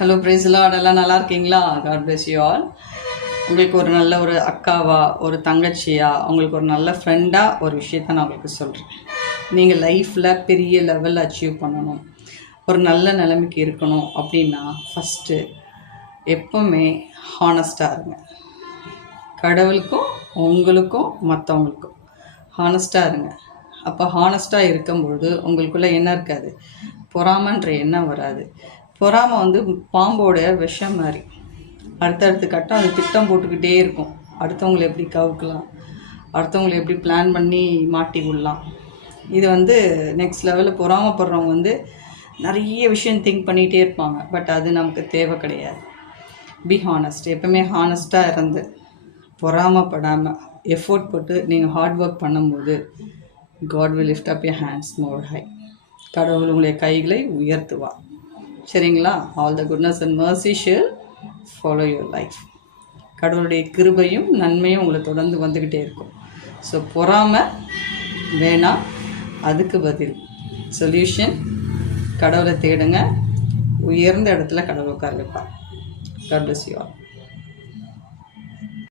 Hello price Lord, எல்லாம் நல்லா இருக்கீங்களா? God bless you all. உங்களுக்கு ஒரு நல்ல ஒரு அக்காவா, ஒரு தங்கச்சியா, உங்களுக்கு ஒரு நல்ல ஃப்ரெண்டாக ஒரு விஷயத்த நான் உங்களுக்கு சொல்கிறேன். நீங்கள் லைஃப்பில் பெரிய லெவல் அச்சீவ் பண்ணணும், ஒரு நல்ல நிலைமைக்கு இருக்கணும் அப்படின்னா ஃபஸ்ட்டு எப்போவுமே ஹானஸ்ட்டாக இருங்க. கடவுளுக்கும் உங்களுக்கும் மற்றவங்களுக்கும் ஹானஸ்ட்டாக இருங்க. அப்போ ஹானஸ்ட்டாக இருக்கும்பொழுது உங்களுக்குள்ளே என்ன இருக்காது, பொறாமன்ற எண்ணம் வராது. பொறாமை பாம்போட விஷம் மாதிரி, அடுத்தடுத்து கட்டம் அது திட்டம் போட்டுக்கிட்டே இருக்கும். அடுத்தவங்களை எப்படி கவுக்கலாம், அடுத்தவங்களை எப்படி பிளான் பண்ணி மாட்டி விடலாம். இது நெக்ஸ்ட் லெவலில் பொறாமப்படுறவங்க நிறைய விஷயம் திங்க் பண்ணிகிட்டே இருப்பாங்க. பட் அது நமக்கு தேவை கிடையாது. Be honest. எப்பவுமே ஹானஸ்ட்டாக இருந்து பொறாமப்படாமல் எஃபோர்ட் போட்டு நீங்கள் ஹார்ட் ஒர்க் பண்ணும்போது God will lift up your hands more high. கடவுள் உங்களுடைய கைகளை உயர்த்துவார். சரிங்களா? All the goodness and mercy shall follow your life. கடவுளுடைய கிருபையும் நன்மையும் உங்களை தொடர்ந்து வந்துக்கிட்டே இருக்கும். ஸோ பொறாமல் வேணாம். அதுக்கு பதில் சொல்யூஷன், கடவுளை தேடுங்க. உயர்ந்த இடத்துல கடவுள் உட்கார வைப்பார். God bless you all.